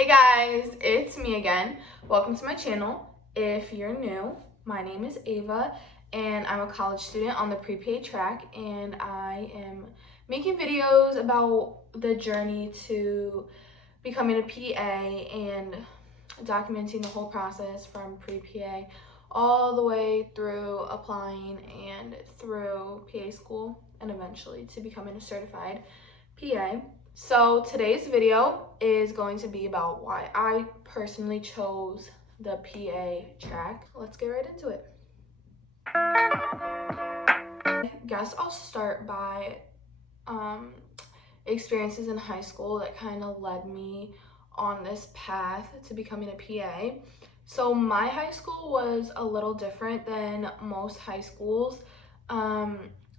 Hey guys, it's me again. Welcome to my channel. If you're new, my name is Ava and I'm a college student on the pre-PA track, and I am making videos about the journey to becoming a PA and documenting the whole process from pre-PA all the way through applying and through PA school and eventually to becoming a certified PA. So today's video is going to be about why I personally chose the PA track. Let's get right into it. I guess I'll start by experiences in high school that kind of led me on this path to becoming a PA. So my high school was a little different than most high schools.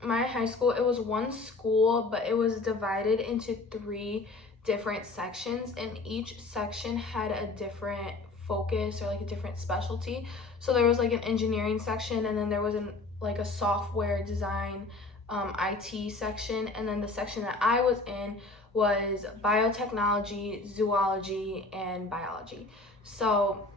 My high school, it was one school, but it was divided into 3 different sections, and each section had a different focus or like a different specialty. So there was like an engineering section, and then there was a software design IT section, and then the section that I was in was biotechnology, zoology, and biology. So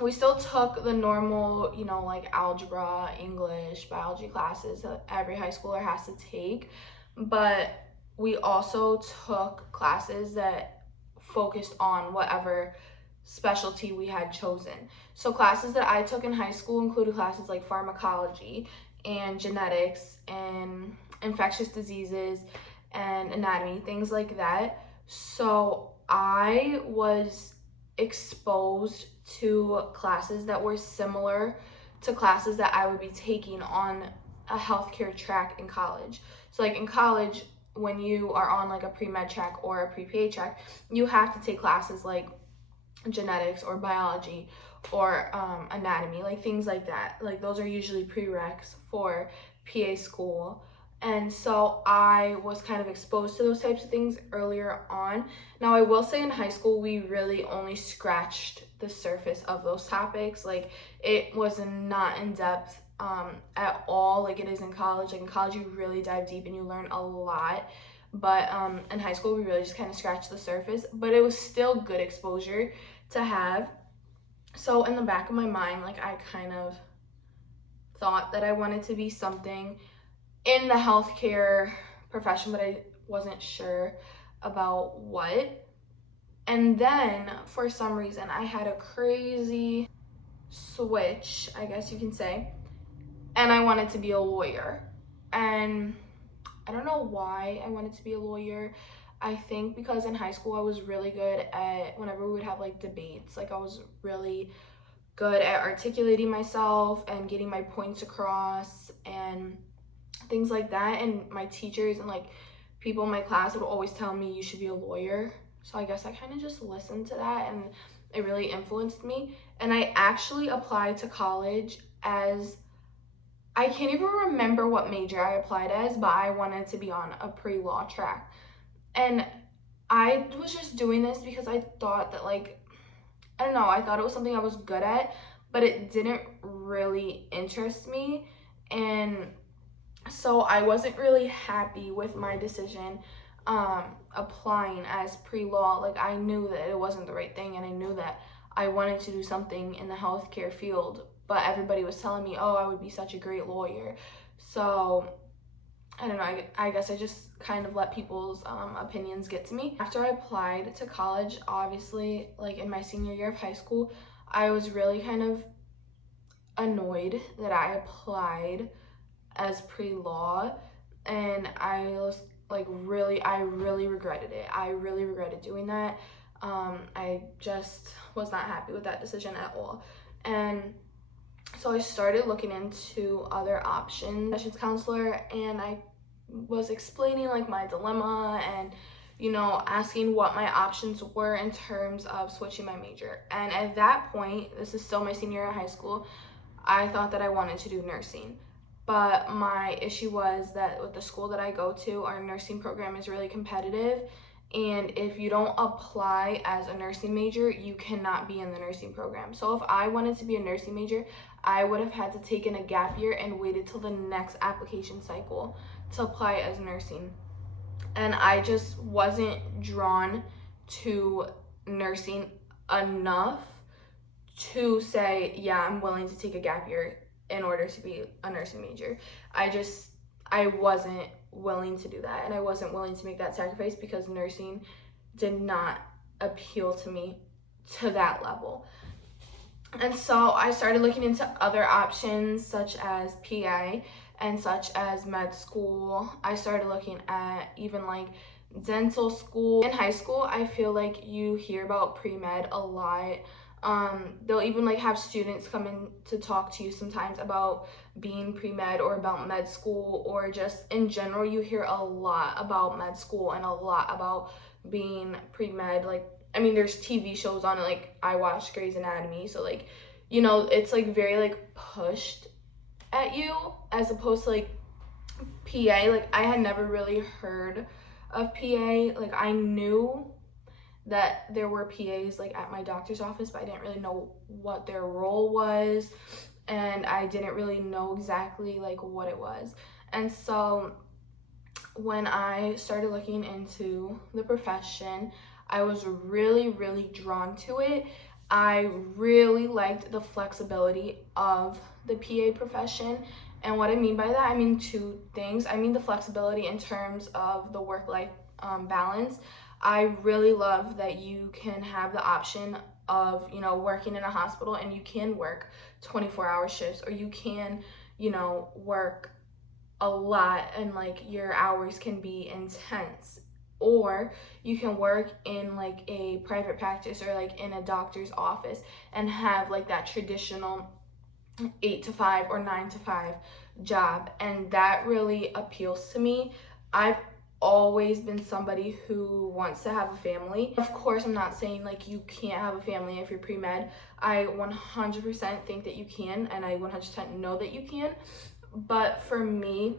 we still took the normal, like algebra, English, biology classes that every high schooler has to take, but we also took classes that focused on whatever specialty we had chosen. So classes that I took in high school included classes like pharmacology and genetics and infectious diseases and anatomy, things like that. So I was exposed to classes that were similar to classes that I would be taking on a healthcare track in college. So like in college, when you are on like a pre-med track or a pre-PA track, you have to take classes like genetics or biology or anatomy, like things like that. Like those are usually prereqs for PA school. And so I was kind of exposed to those types of things earlier on. Now I will say in high school we really only scratched the surface of those topics. Like it was not in depth at all like it is in college. Like in college you really dive deep and you learn a lot, but in high school we really just kind of scratched the surface, but it was still good exposure to have. So in the back of my mind, like I kind of thought that I wanted to be something in the healthcare profession, but I wasn't sure about what. And then for some reason I had a crazy switch, I guess you can say, and I wanted to be a lawyer. And I don't know why I wanted to be a lawyer. I think because in high school I was really good at, whenever we would have like debates, like I was really good at articulating myself and getting my points across and things like that. And my teachers and like people in my class would always tell me you should be a lawyer. So I guess I kind of just listened to that and it really influenced me. And I actually applied to college as, I can't even remember what major I applied as, but I wanted to be on a pre-law track. And I was just doing this because I thought that I don't know, I thought it was something I was good at, but it didn't really interest me. And so I wasn't really happy with my decision applying as pre-law. Like I knew that it wasn't the right thing, and I knew that I wanted to do something in the healthcare field, but everybody was telling me, oh, I would be such a great lawyer. So I don't know, I guess I just kind of let people's opinions get to me. After I applied to college, obviously, like in my senior year of high school, I was really kind of annoyed that I applied as pre-law, and I was like I really regretted it. I really regretted doing that. I just was not happy with that decision at all. And so I started looking into other options, sessions counselor, and I was explaining like my dilemma and asking what my options were in terms of switching my major. And at that point, this is still my senior year of high school, I thought that I wanted to do nursing. But my issue was that with the school that I go to, our nursing program is really competitive. And if you don't apply as a nursing major, you cannot be in the nursing program. So if I wanted to be a nursing major, I would have had to take in a gap year and waited till the next application cycle to apply as nursing. And I just wasn't drawn to nursing enough to say, yeah, I'm willing to take a gap year in order to be a nursing major. I wasn't willing to do that, and I wasn't willing to make that sacrifice because nursing did not appeal to me to that level. And so I started looking into other options such as PA and such as med school. I started looking at even like dental school. In high school, I feel like you hear about pre-med a lot. They'll even like have students come in to talk to you sometimes about being pre-med or about med school, or just in general, you hear a lot about med school and a lot about being pre-med. Like, I mean, there's TV shows on it, like I watch Grey's Anatomy, so like, you know, it's like very like pushed at you, as opposed to like PA. Like, I had never really heard of PA. Like, I knew that there were PAs like at my doctor's office, but I didn't really know what their role was, and I didn't really know exactly like what it was. And so when I started looking into the profession, I was really, really drawn to it. I really liked the flexibility of the PA profession. And what I mean by that, I mean two things. I mean the flexibility in terms of the work-life balance. I really love that you can have the option of, you know, working in a hospital and you can work 24-hour shifts, or you can, you know, work a lot and like your hours can be intense, or you can work in like a private practice or like in a doctor's office and have like that traditional 8 to 5 or 9 to 5 job, and that really appeals to me. I've always been somebody who wants to have a family. Of course, I'm not saying like you can't have a family if you're pre-med. I 100% think that you can, and I 100% know that you can. But for me,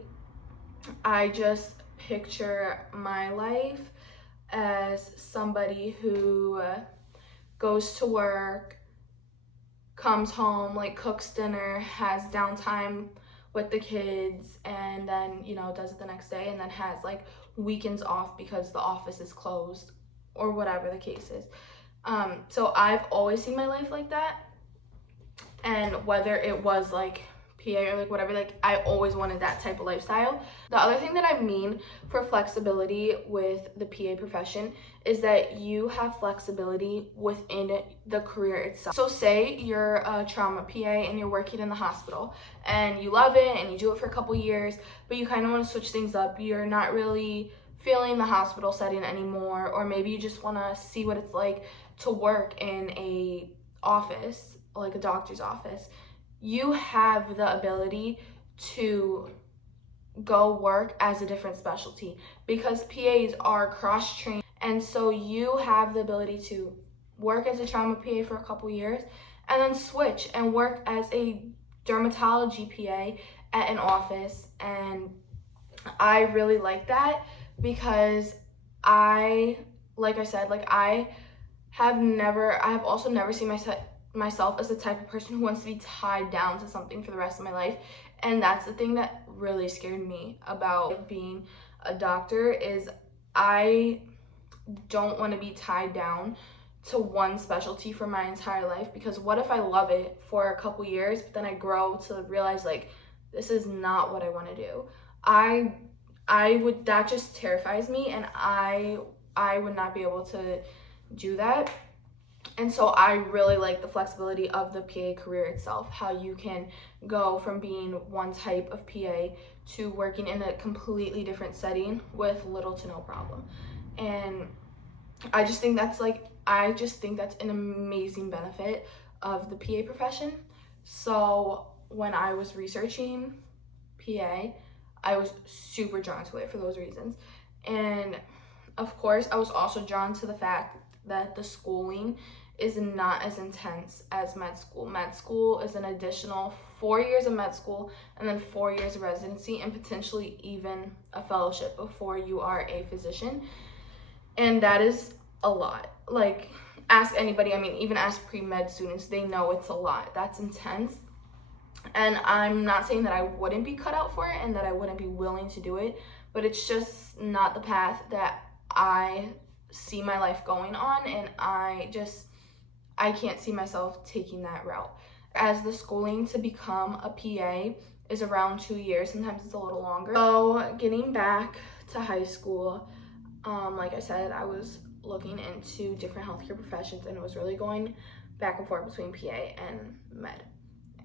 I just picture my life as somebody who goes to work, comes home, like cooks dinner, has downtime with the kids, and then, you know, does it the next day, and then has like weekends off because the office is closed or whatever the case is. So I've always seen my life like that, and whether it was like PA or like whatever, like I always wanted that type of lifestyle. The other thing that I mean for flexibility with the PA profession is that you have flexibility within the career itself. So say you're a trauma PA and you're working in the hospital and you love it and you do it for a couple years, but you kind of want to switch things up. You're not really feeling the hospital setting anymore, or maybe you just want to see what it's like to work in a office, like a doctor's office. You have the ability to go work as a different specialty because PAs are cross-trained, and so you have the ability to work as a trauma PA for a couple years and then switch and work as a dermatology PA at an office. And I really like that because like I said, like I have also never seen myself as the type of person who wants to be tied down to something for the rest of my life. And that's the thing that really scared me about being a doctor, is I don't want to be tied down to one specialty for my entire life, because what if I love it for a couple years but then I grow to realize like this is not what I want to do. That just terrifies me, and I would not be able to do that. And so I really like the flexibility of the PA career itself, how you can go from being one type of PA to working in a completely different setting with little to no problem. And I just think that's an amazing benefit of the PA profession. So when I was researching PA, I was super drawn to it for those reasons. And of course, I was also drawn to the fact that the schooling is not as intense as med school. Med school is an additional 4 years of med school and then 4 years of residency and potentially even a fellowship before you are a physician. And that is a lot. Like, ask anybody, I mean, even ask pre-med students, they know it's a lot. That's intense. And I'm not saying that I wouldn't be cut out for it and that I wouldn't be willing to do it, but it's just not the path that I see my life going on, and I can't see myself taking that route. As the schooling to become a PA is around 2 years, sometimes it's a little longer. So getting back to high school, like I said, I was looking into different healthcare professions and was really going back and forth between PA and med.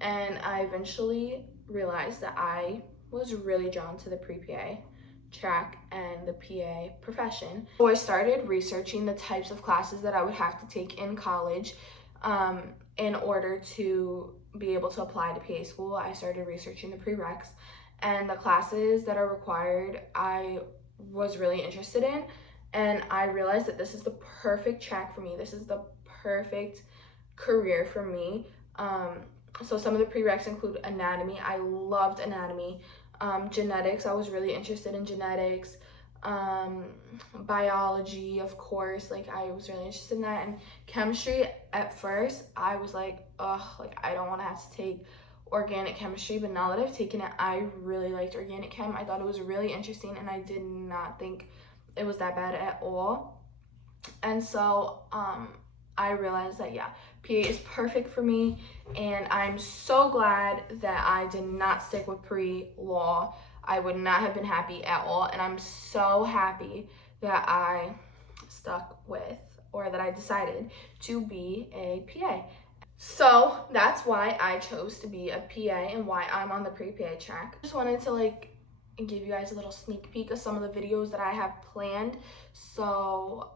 And I eventually realized that I was really drawn to the pre-PA track and the PA profession. So I started researching the types of classes that I would have to take in college in order to be able to apply to PA school. I started researching the prereqs, and the classes that are required I was really interested in, and I realized that this is the perfect track for me. This is the perfect career for me. So some of the prereqs include anatomy. I loved anatomy. Genetics, I was really interested in genetics. Biology, of course, like I was really interested in that. And chemistry, at first I was like, ugh, like I don't want to have to take organic chemistry, but now that I've taken it, I really liked organic chem. I thought it was really interesting, and I did not think it was that bad at all. And so I realized that, yeah, PA is perfect for me, and I'm so glad that I did not stick with pre-law. I would not have been happy at all, and I'm so happy that I stuck with, or that I decided to be a PA. So that's why I chose to be a PA and why I'm on the pre-PA track. Just wanted to like give you guys a little sneak peek of some of the videos that I have planned. So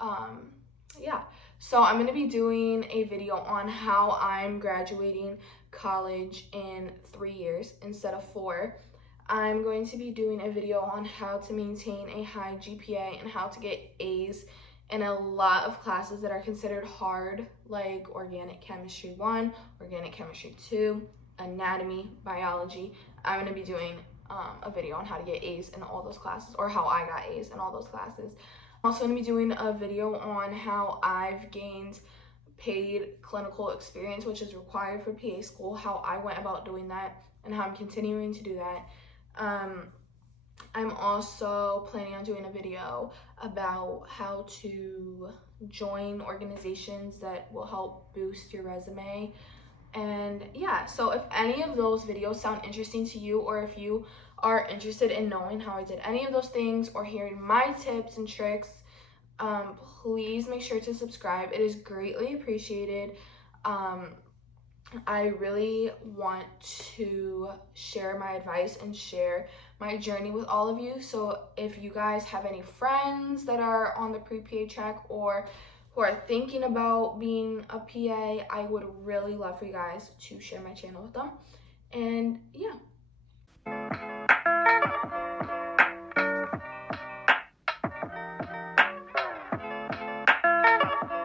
yeah, so I'm going to be doing a video on how I'm graduating college in 3 years instead of 4. I'm going to be doing a video on how to maintain a high GPA and how to get A's in a lot of classes that are considered hard, like Organic Chemistry 1, Organic Chemistry 2, Anatomy, Biology. I'm going to be doing a video on how to get A's in all those classes, or how I got A's in all those classes. I'm also going to be doing a video on how I've gained paid clinical experience, which is required for PA school, how I went about doing that, and how I'm continuing to do that. I'm also planning on doing a video about how to join organizations that will help boost your resume. And yeah, so if any of those videos sound interesting to you, or if you are interested in knowing how I did any of those things or hearing my tips and tricks, please make sure to subscribe. It is greatly appreciated. I really want to share my advice and share my journey with all of you. So if you guys have any friends that are on the pre-PA track or who are thinking about being a PA, I would really love for you guys to share my channel with them. And yeah.